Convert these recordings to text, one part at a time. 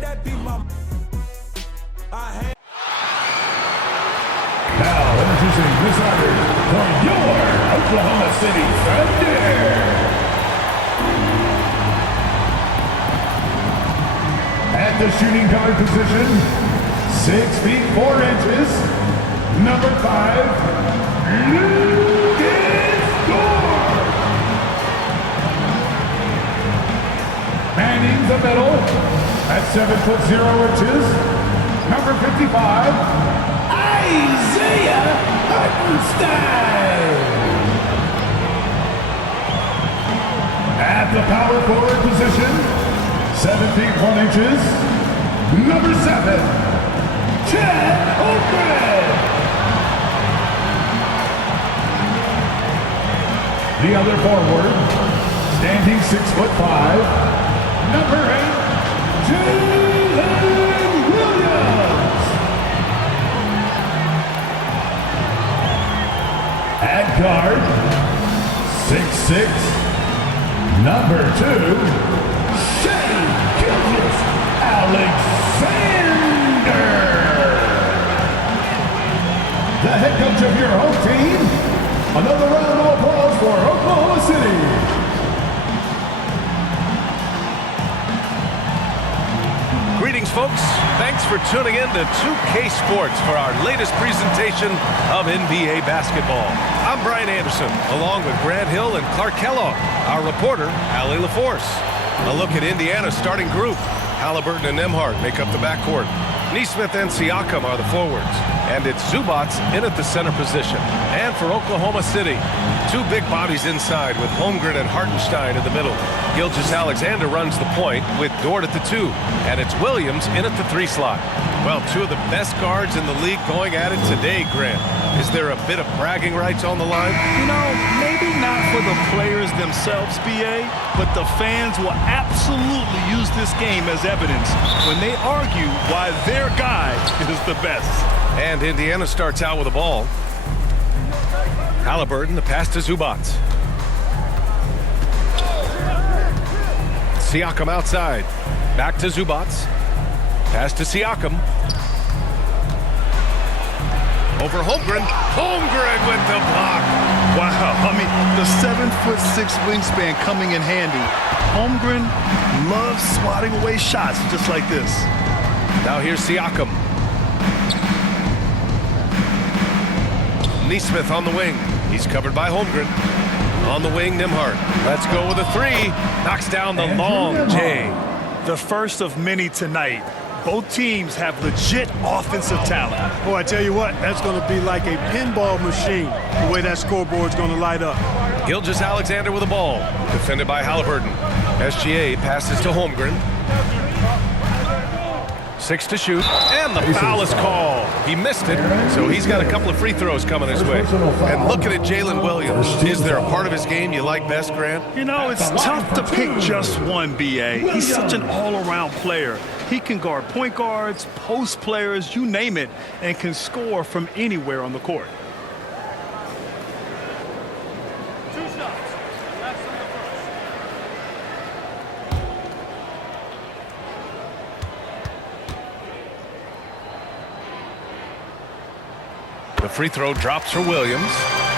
that be my. Now introducing the starters for your Oklahoma City Thunder. At the shooting guard position, 6 feet 4 inches, number 5, Lucas Dort. Manning the middle, at 7 foot 0 inches, number 55, Isaiah Hartenstein. At the power forward position, 7 feet 1 inches, number 7, Chad Holmgren. The other forward, standing 6 foot 5, number 8, Jalen Williams. At guard, 6'6", number 2, Shai Gilgeous-Alexander. The head coach of your home team. Another round of applause for Oklahoma City. Greetings, folks. Thanks for tuning in to 2K Sports for our latest presentation of NBA basketball. I'm Brian Anderson, along with Grant Hill and Clark Kellogg. Our reporter, Allie LaForce. A look at Indiana's starting group. Halliburton and Nembhard make up the backcourt. Nesmith and Siakam are the forwards. And it's Zubac in at the center position. And for Oklahoma City, 2 big bodies inside with Holmgren and Hartenstein in the middle. Gilgeous-Alexander runs the point with Dort at the 2. And it's Williams in at the 3 slot. Well, 2 of the best guards in the league going at it today, Grant. Is there a bit of bragging rights on the line? You know, maybe not for the players themselves, BA, but the fans will absolutely use this game as evidence when they argue why their guy is the best. And Indiana starts out with the ball. Halliburton, the pass to Zubac. Siakam outside. Back to Zubac. Pass to Siakam. Over Holmgren. Holmgren with the block. Wow, I mean, the 7'6" wingspan coming in handy. Holmgren loves swatting away shots just like this. Now here's Siakam. Nesmith on the wing. He's covered by Holmgren. On the wing, Nembhard. Let's go with a 3. Knocks down the long J. The first of many tonight. Both teams have legit offensive talent. Boy, I tell you what, that's going to be like a pinball machine, the way that scoreboard's going to light up. Gilgeous-Alexander with the ball. Defended by Halliburton. SGA passes to Holmgren. 6 to shoot. And the foul is called. He missed it, so he's got a couple of free throws coming his way. And looking at Jalen Williams, is there a part of his game you like best, Grant? You know, it's tough to pick just one, BA. He's such an all-around player. He can guard point guards, post players, you name it, and can score from anywhere on the court. The free throw drops for Williams.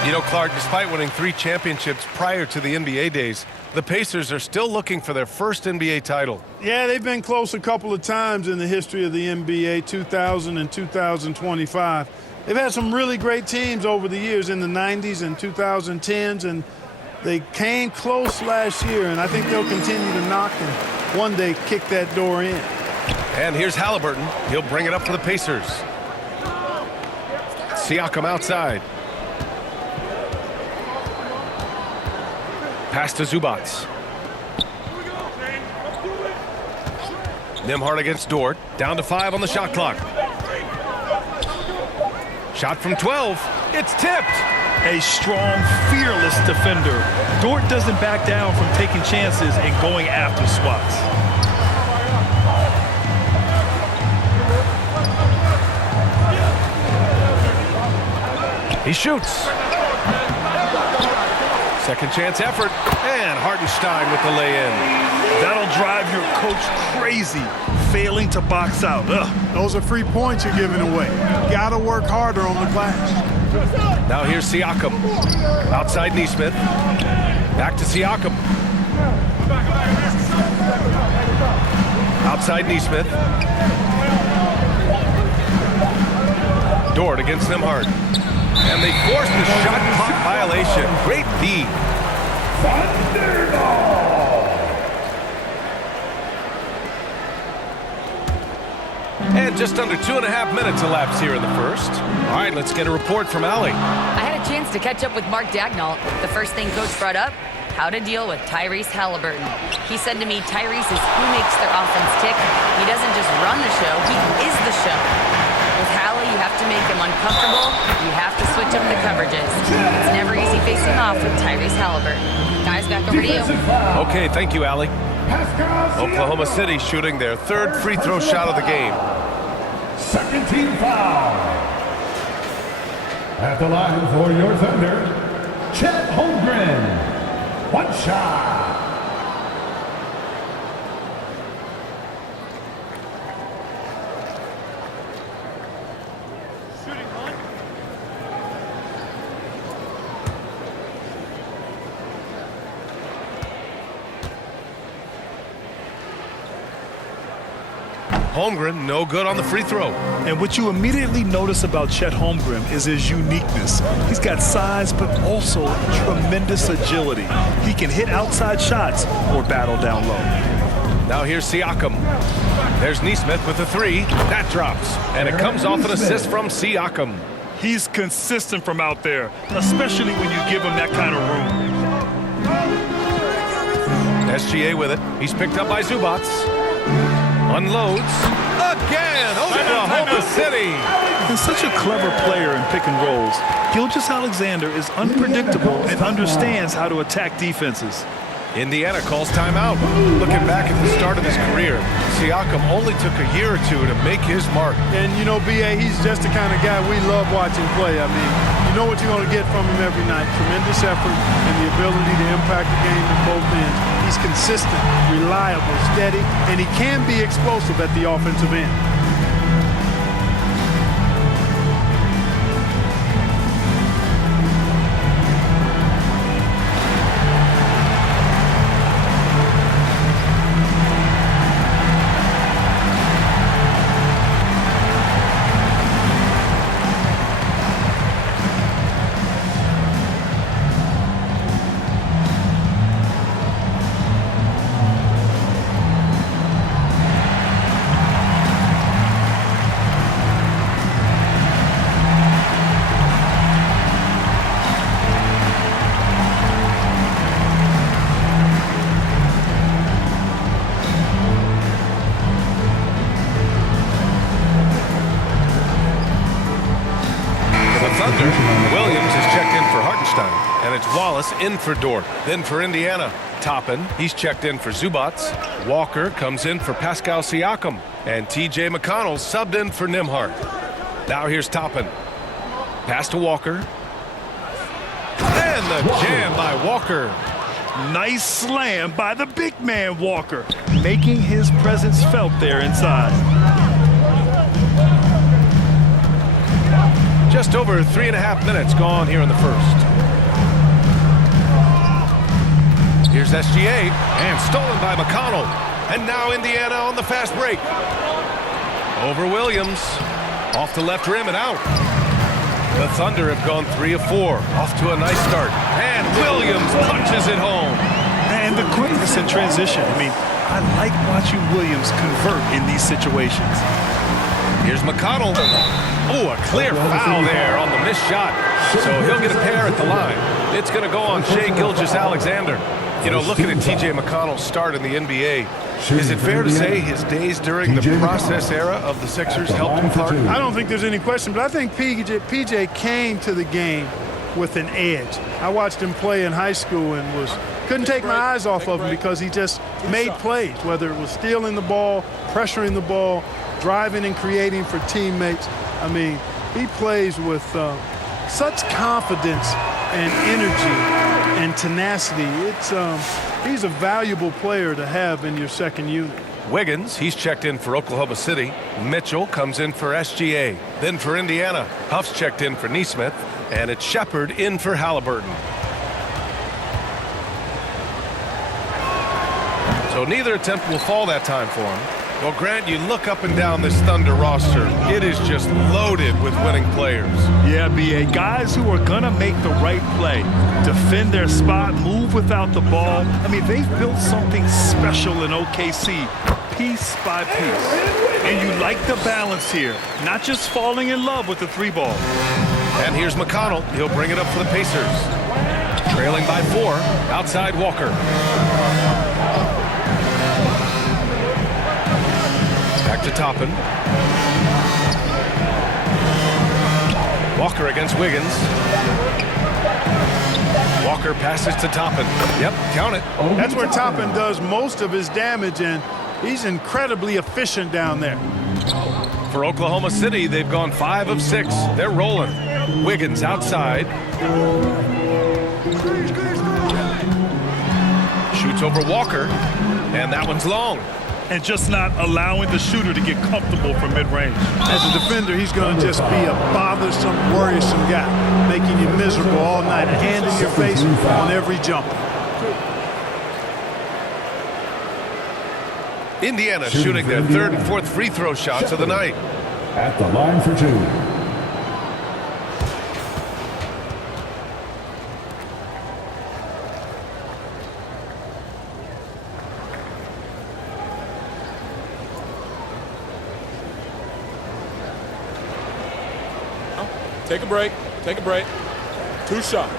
You know, Clark, despite winning 3 championships prior to the NBA days, the Pacers are still looking for their first NBA title. Yeah, they've been close a couple of times in the history of the NBA, 2000 and 2025. They've had some really great teams over the years in the 90s and 2010s, and they came close last year, and I think they'll continue to knock and one day kick that door in. And here's Halliburton. He'll bring it up for the Pacers. Siakam outside. Pass to Zubac. Nembhard against Dort. Down to 5 on the shot clock. Shot from 12. It's tipped. A strong, fearless defender. Dort doesn't back down from taking chances and going after swats. He shoots. Second chance effort, and Hartenstein with the lay-in. That'll drive your coach crazy, failing to box out. Ugh. Those are free points you're giving away. You got to work harder on the glass. Now here's Siakam. Outside Neesmith. Back to Siakam. Outside Neesmith. Dort against Nembhard. And they forced the shot clock violation. Great D. And just under 2.5 minutes elapsed here in the first. All right, let's get a report from Allie. I had a chance to catch up with Mark Daigneault. The first thing Coach brought up, how to deal with Tyrese Halliburton. He said to me, Tyrese is who makes their offense tick. He doesn't just run the show, he is the show. With Hallie, you have to make him uncomfortable. You have to switch up the coverages. It's never easy facing off with Tyrese Halliburton. Guys, back over to you. Okay, thank you, Allie. Oklahoma City shooting their third free throw shot of the game. Second team foul. At the line for your Thunder, Chet Holmgren. One shot. Holmgren, no good on the free throw. And what you immediately notice about Chet Holmgren is his uniqueness. He's got size, but also tremendous agility. He can hit outside shots or battle down low. Now here's Siakam. There's Neesmith with the three. That drops. And it comes off an assist from Siakam. He's consistent from out there, especially when you give him that kind of room. SGA with it. He's picked up by Zubats. Unloads. Again, Oklahoma City. He's such a clever player in pick and rolls. Gilgeous-Alexander is unpredictable and understands how to attack defenses. Indiana calls timeout. Looking back at the start of his career, Siakam only took a year or two to make his mark. And, you know, B.A., he's just the kind of guy we love watching play. I mean, you know what you're going to get from him every night. Tremendous effort and the ability to impact the game at both ends. He's consistent, reliable, steady, and he can be explosive at the offensive end. Williams is checked in for Hartenstein, and it's Wallace in for Dort. Then for Indiana, Toppin, he's checked in for Zubats. Walker comes in for Pascal Siakam, and T.J. McConnell subbed in for Nembhard. Now here's Toppin. Pass to Walker. And the jam by Walker. Nice slam by the big man Walker, making his presence felt there inside. Just over 3.5 minutes gone here in the first. Here's SGA, and stolen by McConnell. And now Indiana on the fast break. Over Williams. Off the left rim and out. The Thunder have gone 3 of 4. Off to a nice start. And Williams punches it home. And the quickness in transition. I mean, I like watching Williams convert in these situations. Here's McConnell. Oh, a clear foul there on the missed shot. So he'll get a pair at the line. It's going to go on Shai Gilgeous-Alexander. You know, looking at T.J. McConnell's start in the NBA, is it fair to say his days during the process era of the Sixers helped him far? I don't think there's any question, but I think PJ came to the game with an edge. I watched him play in high school and couldn't take my eyes off of him because he just made plays, whether it was stealing the ball, pressuring the ball, driving and creating for teammates. I mean, he plays with such confidence and energy and tenacity. He's a valuable player to have in your second unit. Wiggins, he's checked in for Oklahoma City. Mitchell comes in for SGA. Then for Indiana, Huff's checked in for Neesmith. And it's Shepard in for Halliburton. So neither attempt will fall that time for him. Well, Grant, you look up and down this Thunder roster. It is just loaded with winning players. Yeah, B.A. Guys who are going to make the right play, defend their spot, move without the ball. I mean, they've built something special in OKC, piece by piece. And you like the balance here, not just falling in love with the three ball. And here's McConnell. He'll bring it up for the Pacers. Trailing by 4, outside Walker. Back to Toppin. Walker against Wiggins. Walker passes to Toppin. Yep, count it. That's where Toppin does most of his damage, and he's incredibly efficient down there. For Oklahoma City, they've gone 5 of 6. They're rolling. Wiggins outside. Shoots over Walker, and that one's long. And just not allowing the shooter to get comfortable from mid-range. As a defender, he's going to just be a bothersome, worrisome guy, making you miserable all night, a hand in your face on every jump. Indiana shooting their 3rd and 4th free throw shots of the night. At the line for 2. Take a break. Take a break. 2 shots.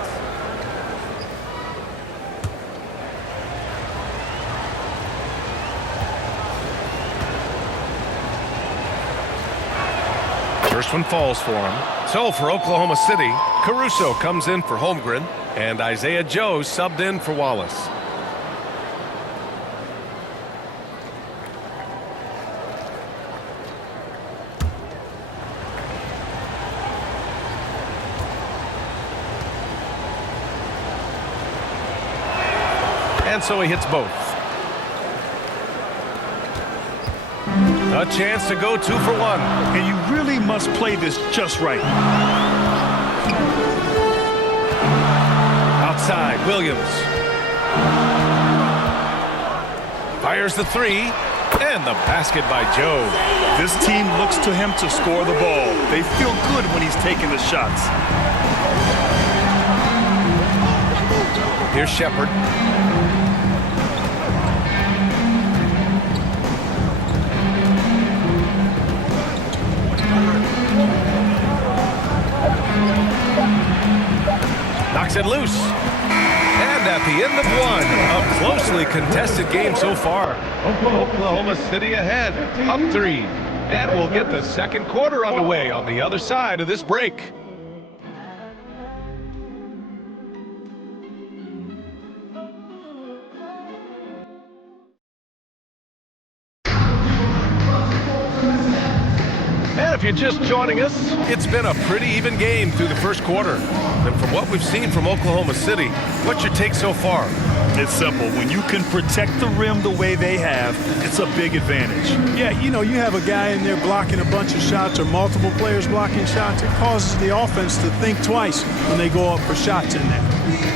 First one falls for him. So for Oklahoma City, Caruso comes in for Holmgren, and Isaiah Joe subbed in for Wallace. And so he hits both. A chance to go 2 for 1. And you really must play this just right. Outside, Williams. Fires the 3, and the basket by Joe. This team looks to him to score the ball. They feel good when he's taking the shots. Here's Shepard. Knocks it loose. And at the end of 1, a closely contested game so far. Oklahoma City ahead, up 3. And we'll get the second quarter underway on the other side of this break. And if you're just joining us, it's been a pretty even game through the first quarter. And from what we've seen from Oklahoma City, what's your take so far? It's simple. When you can protect the rim the way they have, it's a big advantage. Yeah, you know, you have a guy in there blocking a bunch of shots or multiple players blocking shots. It causes the offense to think twice when they go up for shots in there.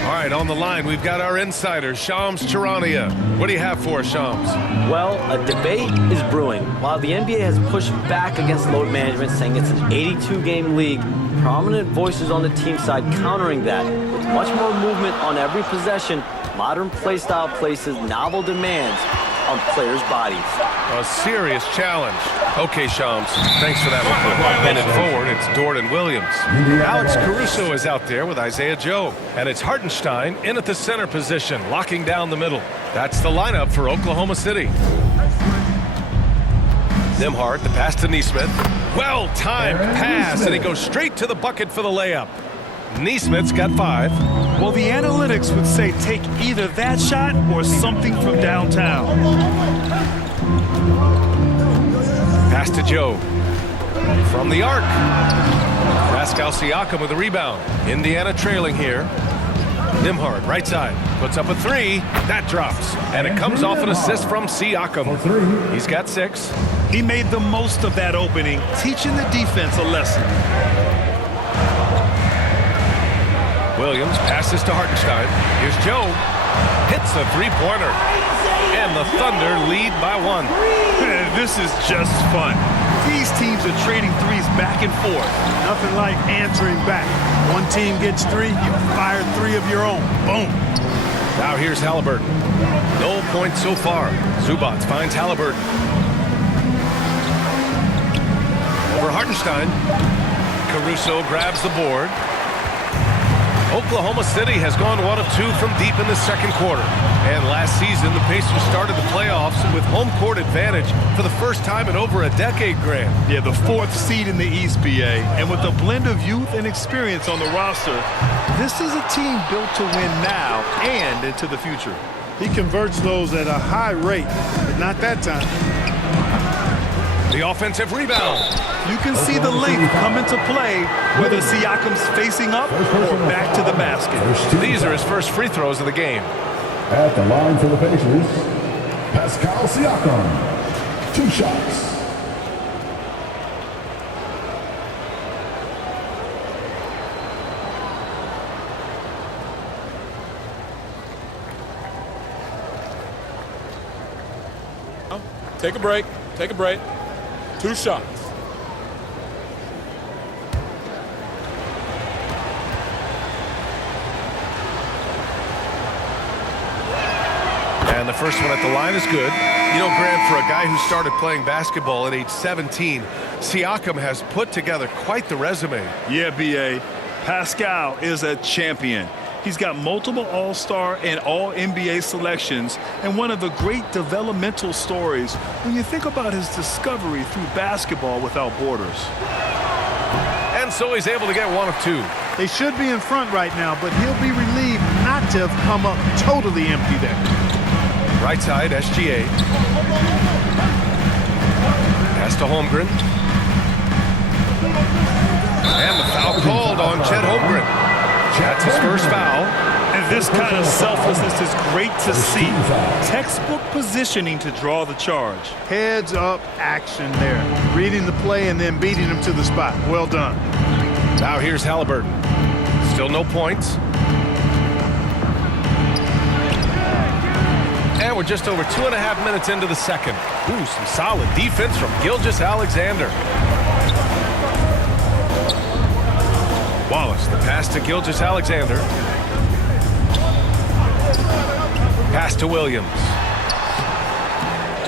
All right, on the line, we've got our insider, Shams Charania. What do you have for us, Shams? Well, a debate is brewing. While the NBA has pushed back against load management, saying it's an 82-game league, prominent voices on the team side countering that with much more movement on every possession, modern play style places novel demands on players' bodies. A serious challenge. Okay, Shams, thanks for that report. Headed forward, it's Jordan Williams. Alex Caruso is out there with Isaiah Joe. And it's Hartenstein in at the center position, locking down the middle. That's the lineup for Oklahoma City. Nembhard, the pass to Neesmith. Well-timed pass, and he goes straight to the bucket for the layup. Neesmith's got 5. Well, the analytics would say take either that shot or something from downtown. Pass to Joe. From the arc. Pascal Siakam with the rebound. Indiana trailing here. Nimhard, right side, puts up a three. That drops, and it comes off an assist from Siakam. He's got 6. He made the most of that opening, teaching the defense a lesson. Williams passes to Hartenstein. Here's Joe. Hits a three-pointer. And the Thunder lead by 1. This is just fun. These teams are trading threes back and forth. Nothing like answering back. One team gets 3, you fire 3 of your own. Boom. Now here's Halliburton. No points so far. Zubac finds Halliburton. Over Hartenstein. Caruso grabs the board. Oklahoma City has gone 1 of 2 from deep in the second quarter. And last season, the Pacers started the playoffs with home court advantage for the first time in over a decade, Grant. Yeah, the 4th seed in the East, BA. And with a blend of youth and experience on the roster, this is a team built to win now and into the future. He converts those at a high rate, but not that time. The offensive rebound. You can see the length come into play, whether Siakam's facing up or back to the basket. These are his first free throws of the game. At the line for the Pacers, Pascal Siakam. 2 shots. Take a break. Take a break. 2 shots. And the first one at the line is good. You know, Grant, for a guy who started playing basketball at age 17, Siakam has put together quite the resume. Yeah, BA. Pascal is a champion. He's got multiple All-Star and All-NBA selections, and one of the great developmental stories when you think about his discovery through basketball without borders. And so he's able to get 1 of 2. They should be in front right now, but he'll be relieved not to have come up totally empty there. Right side, SGA. Pass to Holmgren. And the foul called on Chet Holmgren. That's his first foul. And this kind of selflessness is great to see. Textbook positioning to draw the charge. Heads up action there. Reading the play and then beating him to the spot. Well done. Now here's Halliburton. Still no points. And we're just over 2.5 minutes into the second. Ooh, some solid defense from Gilgeous-Alexander. Wallace, the pass to Gilgeous-Alexander. Pass to Williams.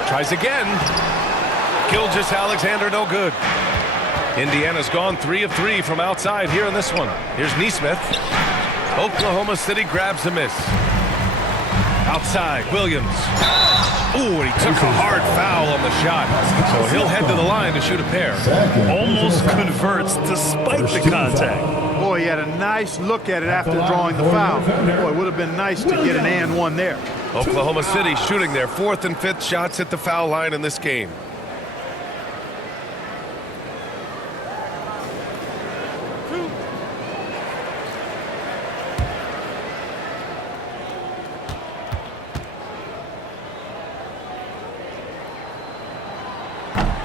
Tries again. Gilgeous-Alexander, no good. Indiana's gone 3 of 3 from outside here in this one. Here's Nesmith. Oklahoma City grabs a miss. Outside, Williams. Ooh, and he took a hard foul on the shot. So he'll head to the line to shoot a pair. Almost converts despite the contact. Boy, he had a nice look at it after drawing the foul. Boy, it would have been nice to get an and one there. Oklahoma City shooting their 4th and 5th shots at the foul line in this game.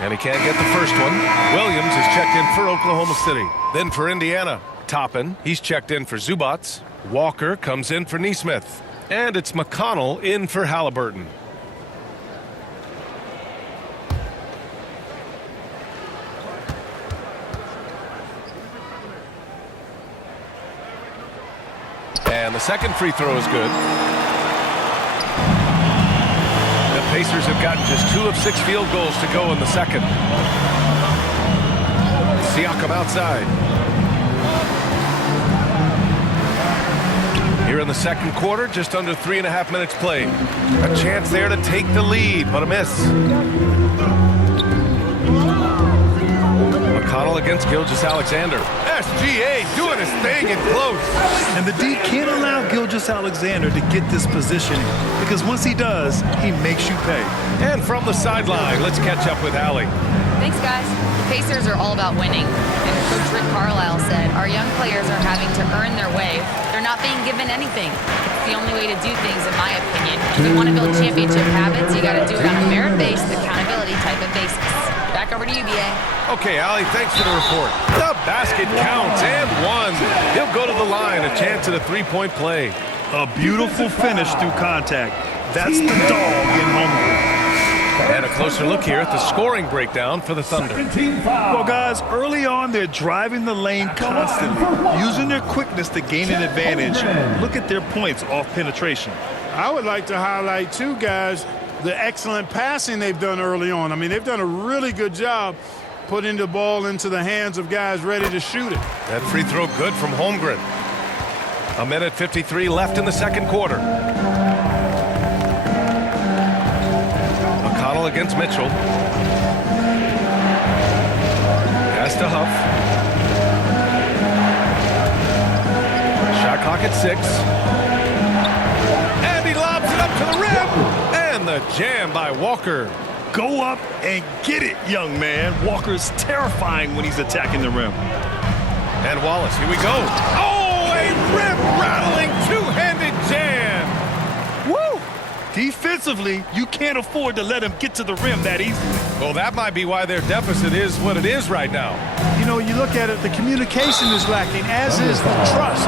And he can't get the first one. Williams is checked in for Oklahoma City. Then for Indiana, Toppin. He's checked in for Zubac. Walker comes in for Nesmith. And it's McConnell in for Halliburton. And the second free throw is good. The Pacers have gotten just 2 of 6 field goals to go in the second. Siakam outside. Here in the second quarter, just under 3.5 minutes played. A chance there to take the lead, but a miss. McConnell against Gilgeous-Alexander. SGA doing his thing in close. And the D can't allow Gilgeous-Alexander to get this positioning, because once he does, he makes you pay. And from the sideline, let's catch up with Allie. Thanks, guys. The Pacers are all about winning. And Coach Rick Carlisle said, our young players are having to earn their way. They're not being given anything. It's the only way to do things, in my opinion. If you want to build championship habits, you got to do it on a merit-based, accountability type of basis. Back over to you, BA. Okay, Allie, thanks for the report. The basket counts and one. He'll go to the line, a chance at a three-point play. A beautiful finish through contact. That's the dog in Homewood. And a closer look here at the scoring breakdown for the Thunder. Well, guys, early on, they're driving the lane constantly, using their quickness to gain an advantage. Look at their points off penetration. I would like to highlight, too, guys, the excellent passing they've done early on. I mean, they've done a really good job putting the ball into the hands of guys ready to shoot it. That free throw good from Holmgren. 1:53 left in the second quarter. McConnell against Mitchell. Pass to Huff. Shot clock at 6. And he lobs it up to the rim. And the jam by Walker. Go up and get it, young man. Walker's terrifying when he's attacking the rim. And Wallace, here we go. Oh, a rim-rattling two-handed jam. Woo! Defensively, you can't afford to let him get to the rim that easily. Well, that might be why their deficit is what it is right now. You know, you look at it, the communication is lacking, as is the trust.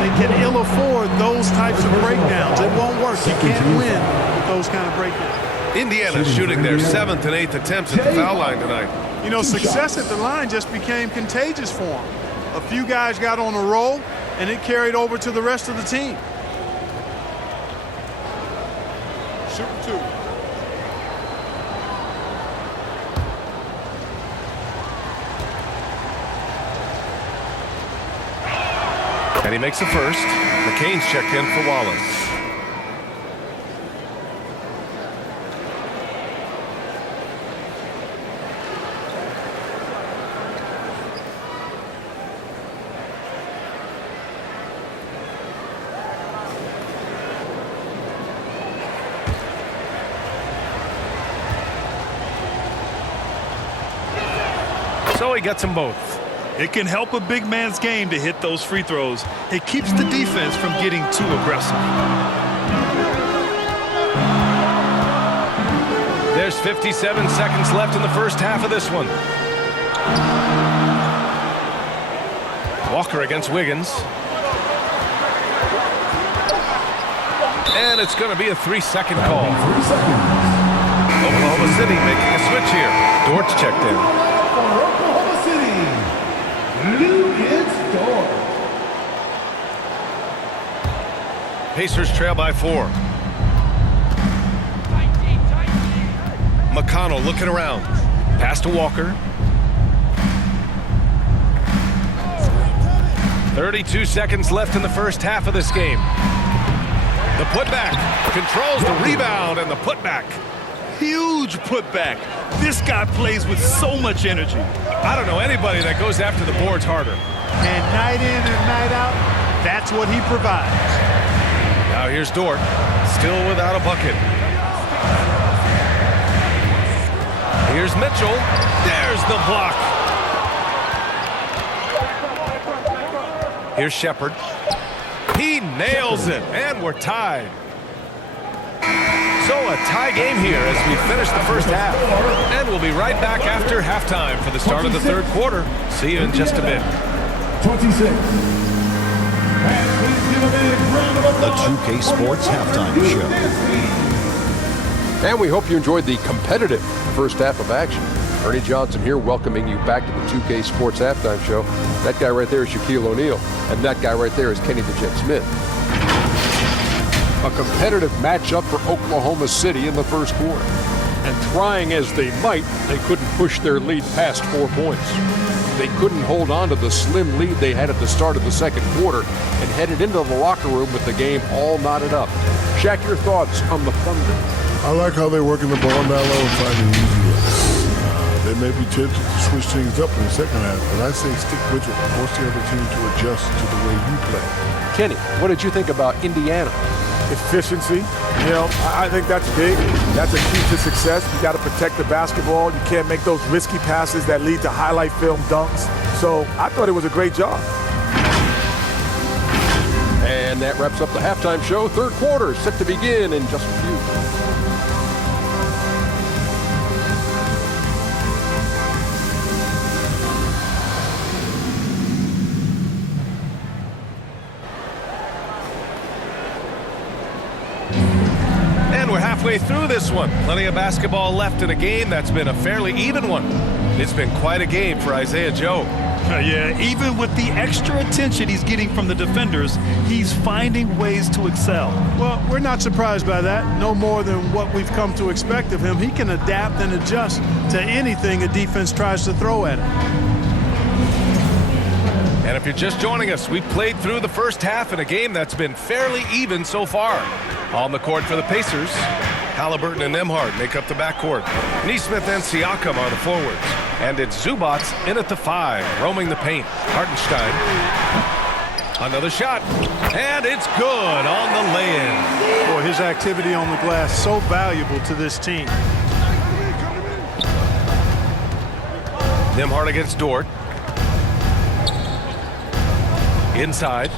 They can ill afford those types of breakdowns. It won't work. You can't win with those kind of breakdowns. Indiana shooting their 7th and 8th attempts at the foul line tonight. You know, success at the line just became contagious for them. A few guys got on a roll, and it carried over to the rest of the team. Shooting 2. And he makes the first. McCain's checked in for Wallace. So he gets them both. It can help a big man's game to hit those free throws. It keeps the defense from getting too aggressive. There's 57 seconds left in the first half of this one. Walker against Wiggins. And it's going to be a 3-second call. Oklahoma City making a switch here. Dort's checked in. Oklahoma City, Lucas Dort. Pacers trail by 4. McConnell looking around. Pass to Walker. 32 seconds left in the first half of this game. The putback controls the rebound and the putback. Huge putback. This guy plays with so much energy. I don't know anybody that goes after the boards harder. And night in and night out, that's what he provides. Now here's Dort, still without a bucket. Here's Mitchell. There's the block. Here's Shepard. He nails it, and we're tied. So a tie game here as we finish the first half. And we'll be right back after halftime for the start of the third quarter. See you in just a bit. 26. The 2K Sports Halftime Show. And we hope you enjoyed the competitive first half of action. Ernie Johnson here welcoming you back to the 2K Sports Halftime Show. That guy right there is Shaquille O'Neal, and that guy right there is Kenny the Jet Smith. A competitive matchup for Oklahoma City in the first quarter. And trying as they might, they couldn't push their lead past 4 points. They couldn't hold on to the slim lead they had at the start of the second quarter and headed into the locker room with the game all knotted up. Shaq, your thoughts on the Thunder? I like how they're working the ball down low and finding easy looks. They may be tempted to switch things up in the second half, but I say stick with it and force the other team to adjust to the way you play. Kenny, what did you think about Indiana? efficiency. You know, I think that's big. That's a key to success. You got to protect the basketball. You can't make those risky passes that lead to highlight film dunks. So I thought it was a great job. And that wraps up the halftime show. Third quarter set to begin in just a few. And we're halfway through this one. Plenty of basketball left in a game that's been a fairly even one. It's been quite a game for Isaiah Joe. Yeah, even with the extra attention he's getting from the defenders, he's finding ways to excel. Well, we're not surprised by that. No more than what we've come to expect of him. He can adapt and adjust to anything a defense tries to throw at him. And if you're just joining us, we played through the first half in a game that's been fairly even so far. On the court for the Pacers, Haliburton and Nembhard make up the backcourt. Nesmith and Siakam are the forwards. And it's Zubac in at the 5, roaming the paint. Hartenstein. Another shot. And it's good on the lay-in. Boy, his activity on the glass so valuable to this team. Nembhard against Dort. Inside.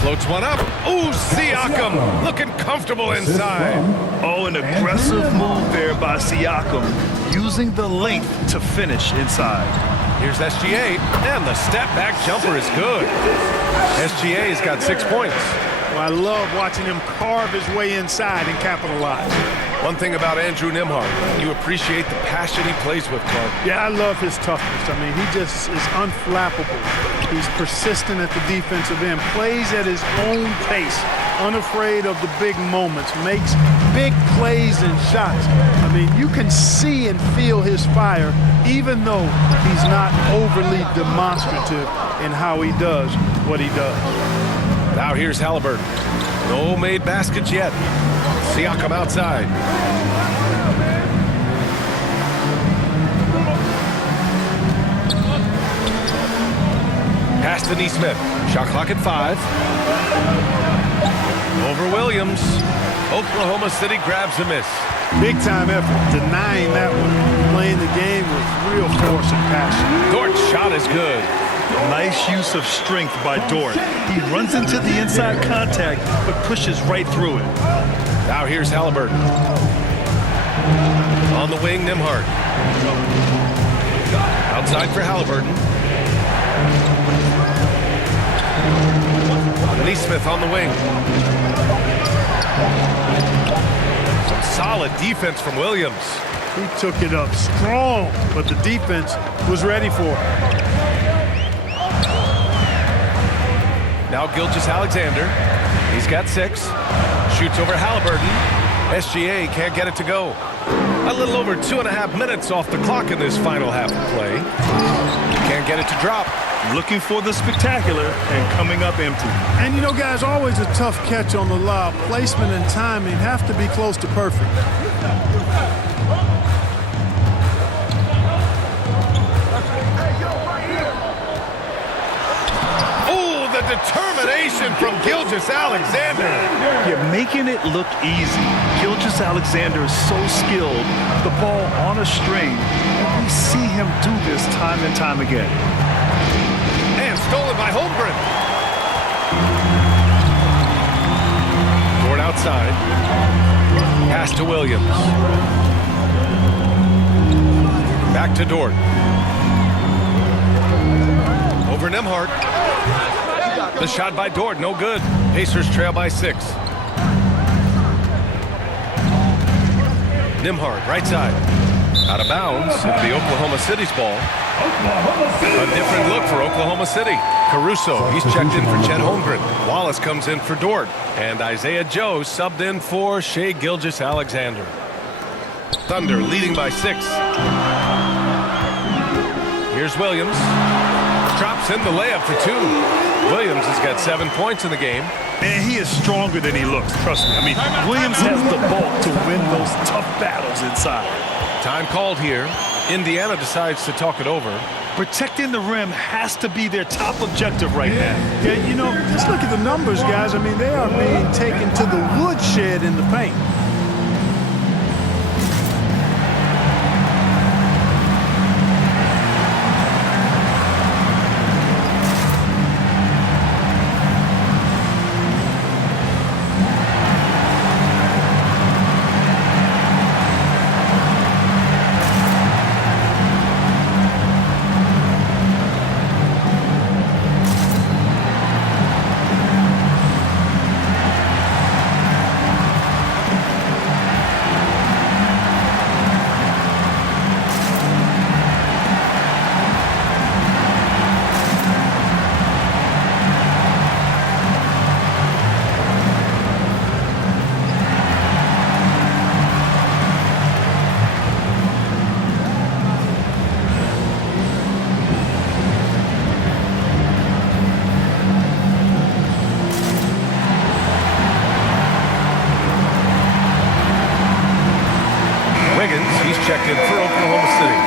Floats one up. Ooh, Siakam looking comfortable inside. Oh, an aggressive move there by Siakam, using the length to finish inside. Here's SGA, and the step-back jumper is good. SGA's got 6 points. Well, I love watching him carve his way inside and capitalize. One thing about Andrew Nembhard, you appreciate the passion he plays with, Clark. Yeah, I love his toughness. I mean, he just is unflappable. He's persistent at the defensive end, plays at his own pace, unafraid of the big moments, makes big plays and shots. I mean, you can see and feel his fire, even though he's not overly demonstrative in how he does what he does. Now here's Haliburton. No made baskets yet. Siakam outside. Pass to Nesmith. Shot clock at 5. Over Williams. Oklahoma City grabs a miss. Big time effort, denying that one. Playing the game with real force and passion. Dort's shot is good. Nice use of strength by Dort. He runs into the inside contact, but pushes right through it. Now here's Haliburton. On the wing, Nembhard. Outside for Haliburton. Nesmith on the wing. Some solid defense from Williams. He took it up strong, but the defense was ready for it. Now Gilgeous-Alexander. He's got 6. Shoots over Haliburton. SGA can't get it to go. A little over 2.5 minutes off the clock in this final half of play. Can't get it to drop. Looking for the spectacular and coming up empty. And you know, guys, always a tough catch on the lob. Placement and timing have to be close to perfect. Determination from Gilgeous-Alexander. You're making it look easy. Gilgeous-Alexander is so skilled. The ball on a string. We see him do this time and time again. And stolen by Holmgren. Dort outside. Pass to Williams. Back to Dort. Over Nembhard. The shot by Dort, no good. Pacers trail by 6. Nembhard, right side. Out of bounds, into the Oklahoma City's ball. A different look for Oklahoma City. Caruso, he's checked in for Chet Holmgren. Wallace comes in for Dort. And Isaiah Joe subbed in for Shai Gilgeous-Alexander. Thunder leading by 6. Here's Williams. Drops in the layup for 2. Williams has got 7 points in the game. And he is stronger than he looks, trust me. I mean, Williams has the bulk to win those tough battles inside. Time called here. Indiana decides to talk it over. Protecting the rim has to be their top objective right now. Yeah, you know, just look at the numbers, guys. I mean, they are being taken to the woodshed in the paint. He's checked in for Oklahoma City.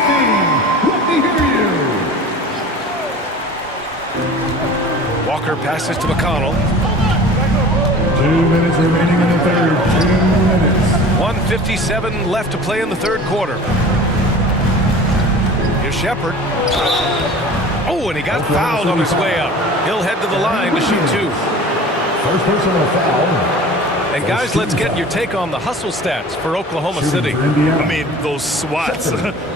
Let me hear you. Walker passes to McConnell. 2 minutes remaining in the third. 2 minutes. 1:57 left to play in the third quarter. Here's Shepherd. Oh, and he got fouled on his way up. He'll head to the line to shoot 2. First personal foul. And guys, let's get your take on the hustle stats for Oklahoma City. I mean, those swats,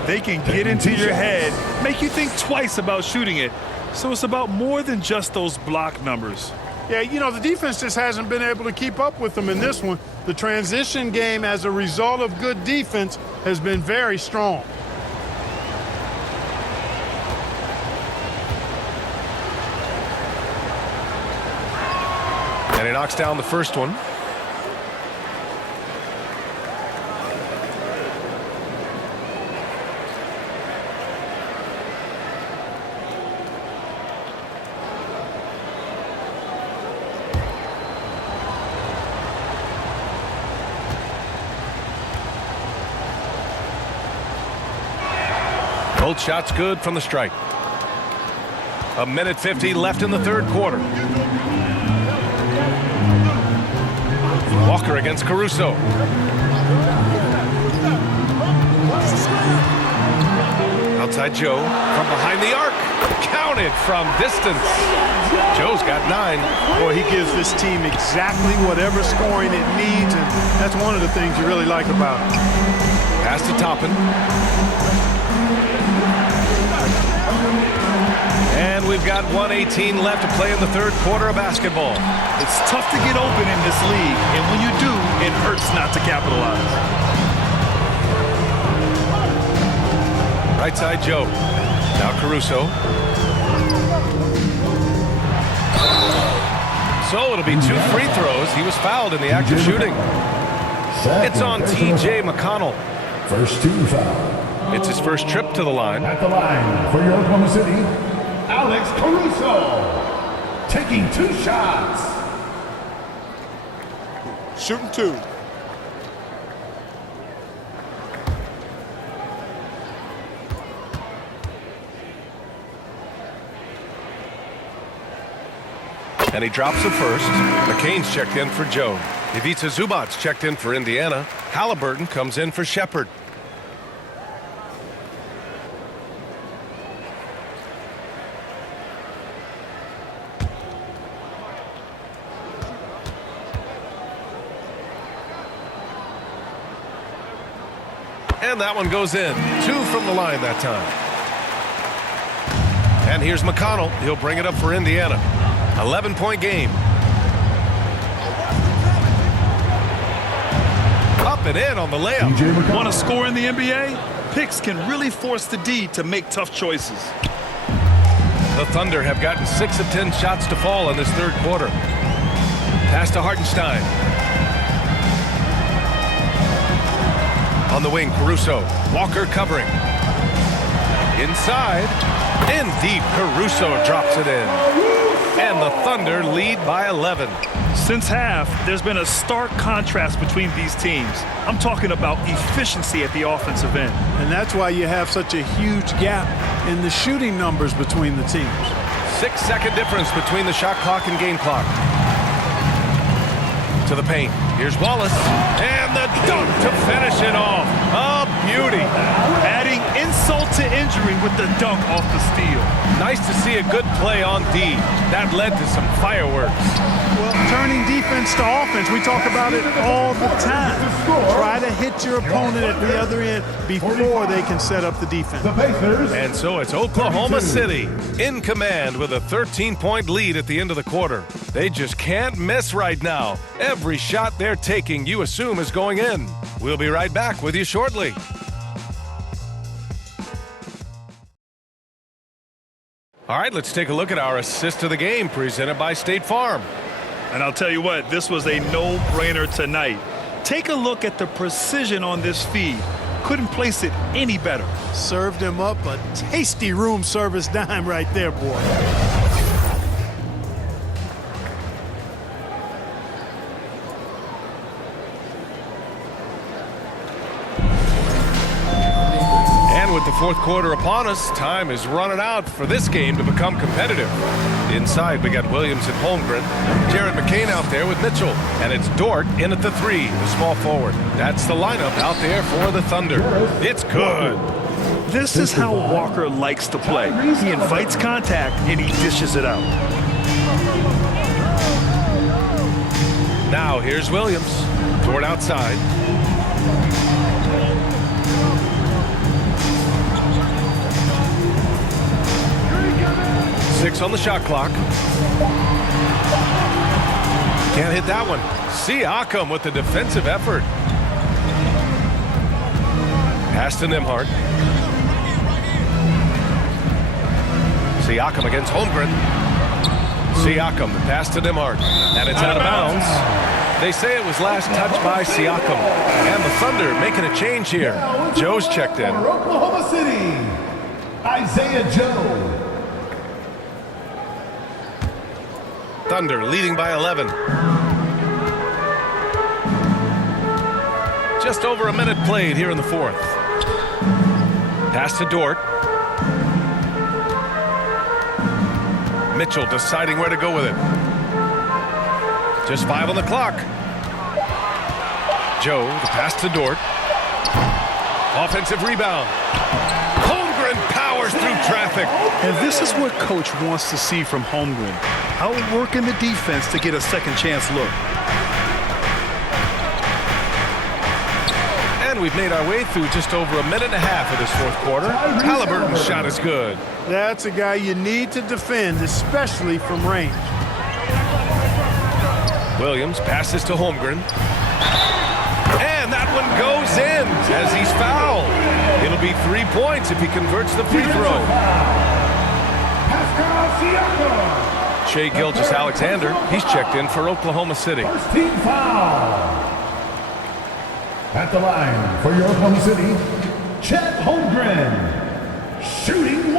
they can get into your head, make you think twice about shooting it. So it's about more than just those block numbers. Yeah, you know, the defense just hasn't been able to keep up with them in this one. The transition game, as a result of good defense, has been very strong. And he knocks down the first one. Both shots good from the strike. 1:50 left in the third quarter. Walker against Caruso. Outside Joe from behind the arc. Counted from distance. Joe's got 9. Boy, he gives this team exactly whatever scoring it needs, and that's one of the things you really like about it. Pass to Toppin. And we've got 1:18 left to play in the third quarter of basketball. It's tough to get open in this league, and when you do, it hurts not to capitalize. Right side Joe. Now Caruso. So it'll be 2 free throws. He was fouled in the act of shooting. It's on T.J. McConnell. First 2 foul. It's his first trip to the line. At the line for your Oklahoma City, Alex Caruso. Taking 2 shots. Shooting 2. And he drops the first. McCain's checked in for Joe. Ivica Zubac's checked in for Indiana. Halliburton comes in for Shepherd. And that one goes in. 2 from the line that time. And here's McConnell. He'll bring it up for Indiana. 11-point game. Up and in on the layup. Want to score in the NBA? Picks can really force the D to make tough choices. The Thunder have gotten 6 of 10 shots to fall in this third quarter. Pass to Hartenstein. On the wing, Caruso. Walker covering. Inside. In deep, Caruso drops it in. And the Thunder lead by 11. Since half, there's been a stark contrast between these teams. I'm talking about efficiency at the offensive end. And that's why you have such a huge gap in the shooting numbers between the teams. 6-second difference between the shot clock and game clock. To the paint. Here's Wallace. And the dunk to finish it off. A beauty. Adding insult to injury with the dunk off the steal. Nice to see a good play on D. That led to some fireworks. Well, turning defense to offense, we talk about it all the time. Try to hit your opponent at the other end before they can set up the defense. And so it's Oklahoma City in command with a 13-point lead at the end of the quarter. They just can't miss right now. Every shot they're taking, you assume, is going in. We'll be right back with you shortly. All right, let's take a look at our assist of the game presented by State Farm. And I'll tell you what, this was a no-brainer tonight. Take a look at the precision on this feed. Couldn't place it any better. Served him up a tasty room service dime right there, boy. With the fourth quarter upon us, time is running out for this game to become competitive. Inside, we got Williams and Holmgren. Jared McCain out there with Mitchell. And it's Dort in at the 3, the small forward. That's the lineup out there for the Thunder. It's good. This is how Walker likes to play. He invites contact and he dishes it out. Now here's Williams. Dort outside. Six on the shot clock. Can't hit that one. Siakam with the defensive effort. Pass to Nembhard. Siakam against Holmgren. Siakam, the pass to Nembhard. And it's out of bounds. They say it was last touched by Siakam. And the Thunder making a change here. Joe's checked in. For Oklahoma City, Isaiah Joe. Thunder leading by 11. Just over a minute played here in the fourth. Pass to Dort. Mitchell deciding where to go with it. Just 5 on the clock. Joe, the pass to Dort. Offensive rebound. Holmgren powers through traffic. And this is what Coach wants to see from Holmgren. Outworking the defense to get a second chance look. And we've made our way through just over a minute and a half of this fourth quarter. Halliburton's shot is good. That's a guy you need to defend, especially from range. Williams passes to Holmgren. And that one goes in as he's fouled. It'll be 3 points if he converts the free throw. Shai Gilgeous-Alexander, he's checked in for Oklahoma City. First team foul. At the line for your Oklahoma City, Chet Holmgren, shooting 1.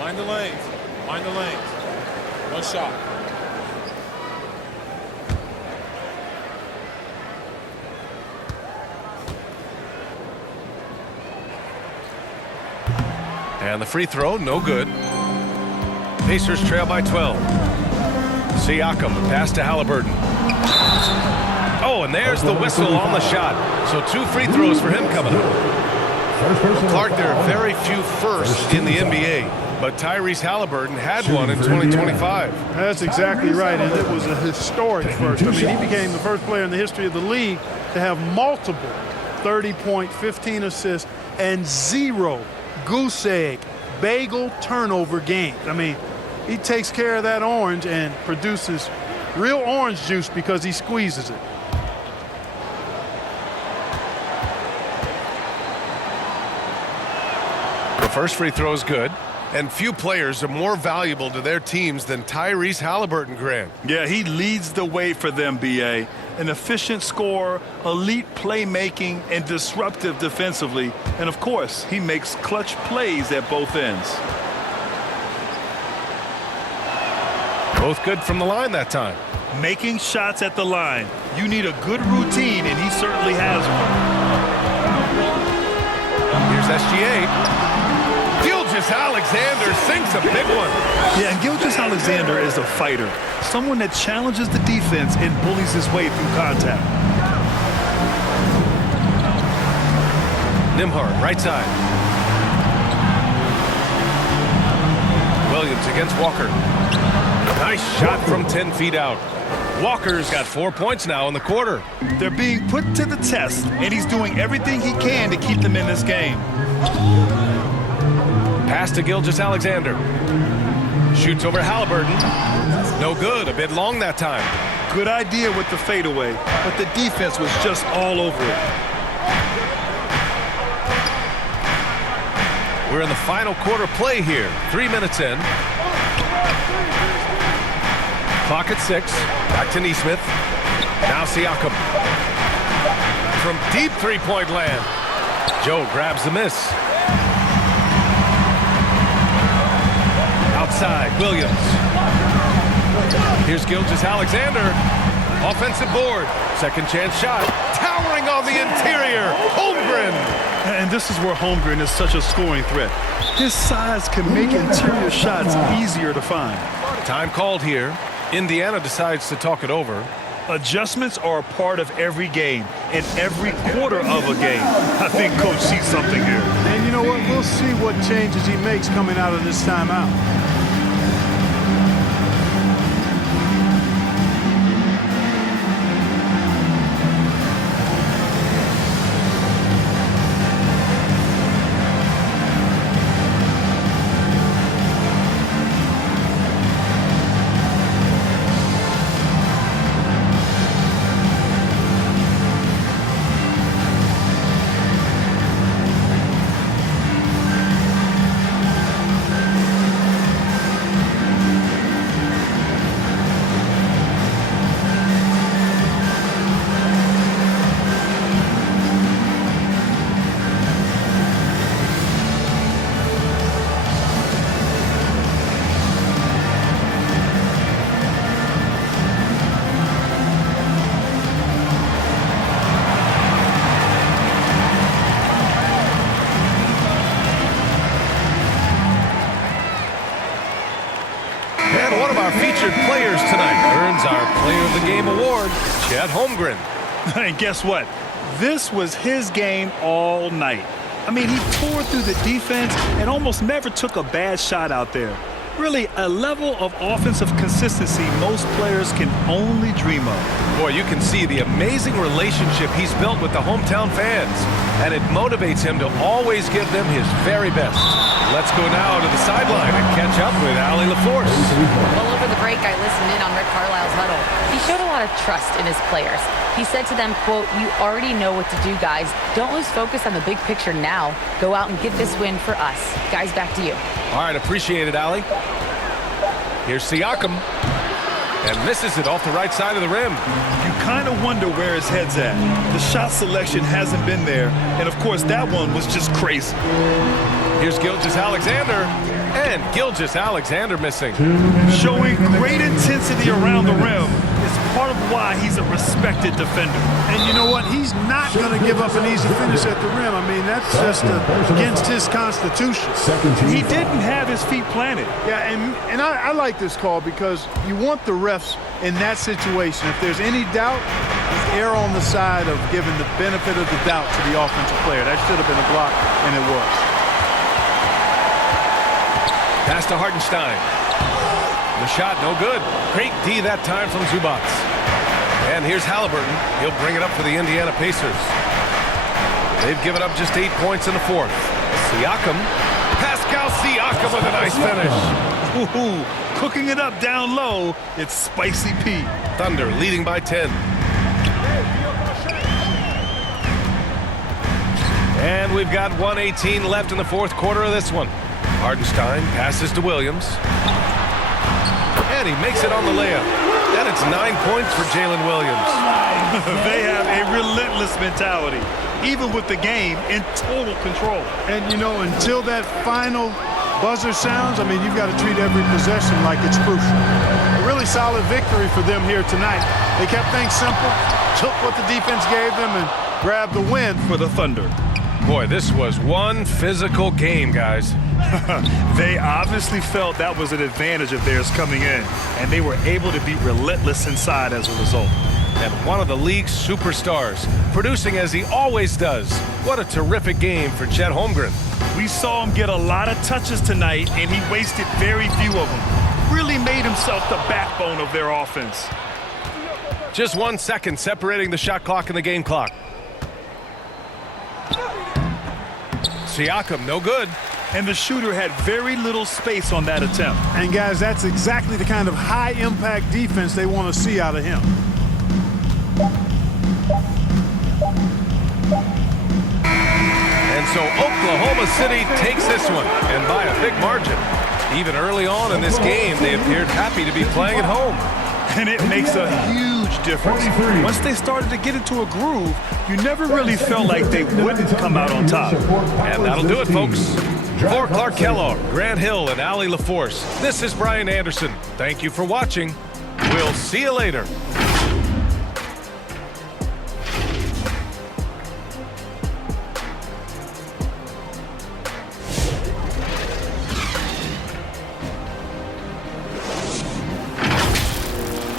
Mind the lanes. Mind the lanes. One shot. And the free throw, no good. Pacers trail by 12. Siakam, pass to Halliburton. Oh, and there's the whistle on the shot. So 2 free throws for him coming up. Clark, there are very few firsts in the NBA, but Tyrese Halliburton had one in 2025. That's exactly right, and it was a historic first. I mean, he became the first player in the history of the league to have multiple 30-point, 15 assists, and 0 goose egg, bagel turnover games. I mean, he takes care of that orange and produces real orange juice because he squeezes it. The first free throw is good, and few players are more valuable to their teams than Tyrese Halliburton, Grant. Yeah, he leads the way for them, B.A. An efficient scorer, elite playmaking, and disruptive defensively. And, of course, he makes clutch plays at both ends. Both good from the line that time. Making shots at the line. You need a good routine, and he certainly has one. SGA. Gilgeous-Alexander sinks a big one. Yeah, and Gilgeous-Alexander is a fighter. Someone that challenges the defense and bullies his way through contact. Nembhard, right side. Williams against Walker. Nice shot from 10 feet out. Walker's got 4 points now in the quarter. They're being put to the test, and he's doing everything he can to keep them in this game. Pass to Gilgeous-Alexander. Shoots over Halliburton. No good, a bit long that time. Good idea with the fadeaway, but the defense was just all over it. We're in the final quarter play here. 3 minutes in. Clock at 6. Back to Nesmith. Now Siakam. From deep three-point land. Joe grabs the miss. Outside, Williams. Here's Gilgeous-Alexander. Offensive board. Second chance shot. Towering on the interior. Holmgren. And this is where Holmgren is such a scoring threat. His size can make interior shots easier to find. Time called here. Indiana decides to talk it over. Adjustments are a part of every game and every quarter of a game. I think Coach sees something here. And you know what? We'll see what changes he makes coming out of this timeout. Players tonight earns our Player of the Game award, Chet Holmgren. And guess what? This was his game all night. I mean, he tore through the defense and almost never took a bad shot out there. Really, a level of offensive consistency most players can only dream of. Boy, you can see the amazing relationship he's built with the hometown fans, and it motivates him to always give them his very best. Let's go now to the sideline and catch up with Allie LaForce. Well, over the break, I listened in on Rick Carlisle's huddle. He showed a lot of trust in his players. He said to them, quote, "You already know what to do, guys. Don't lose focus on the big picture now. Go out and get this win for us." Guys, back to you. All right, appreciate it, Allie. Here's Siakam. And misses it off the right side of the rim. You kind of wonder where his head's at. The shot selection hasn't been there. And, of course, that one was just crazy. Here's Gilgeous-Alexander. And Gilgeous-Alexander missing. Showing great intensity around the rim is part of why he's a respected defender. And you know what? He's not going to give up an easy finish at the rim. I mean, that's just against his constitution. He didn't have his feet planted. Yeah, and I like this call because you want the refs in that situation. If there's any doubt, err on the side of giving the benefit of the doubt to the offensive player. That should have been a block, and it was. Pass to Hartenstein. The shot, no good. Great D that time from Zubac. And here's Halliburton. He'll bring it up for the Indiana Pacers. They've given up just 8 points in the fourth. Siakam. Pascal Siakam with a nice finish. Ooh, cooking it up down low. It's Spicy P. Thunder leading by 10. And we've got 1:18 left in the fourth quarter of this one. Hartenstein passes to Williams. And he makes it on the layup. And it's 9 points for Jalen Williams. They have a relentless mentality, even with the game in total control. And, you know, until that final buzzer sounds, I mean, you've got to treat every possession like it's crucial. A really solid victory for them here tonight. They kept things simple, took what the defense gave them, and grabbed the win for the Thunder. Boy, this was one physical game, guys. They obviously felt that was an advantage of theirs coming in, and they were able to be relentless inside as a result. And one of the league's superstars, producing as he always does. What a terrific game for Chet Holmgren. We saw him get a lot of touches tonight, and he wasted very few of them. Really made himself the backbone of their offense. Just 1 second separating the shot clock and the game clock. Siakam, no good. And the shooter had very little space on that attempt. And guys, that's exactly the kind of high-impact defense they want to see out of him. And so Oklahoma City takes this one, and by a big margin. Even early on in this game, they appeared happy to be playing at home. And it makes a huge difference. Once they started to get into a groove, you never really felt like they wouldn't come out on top. And that'll do it, folks. For Clark Kellogg, Grant Hill, and Allie LaForce, this is Brian Anderson. Thank you for watching. We'll see you later.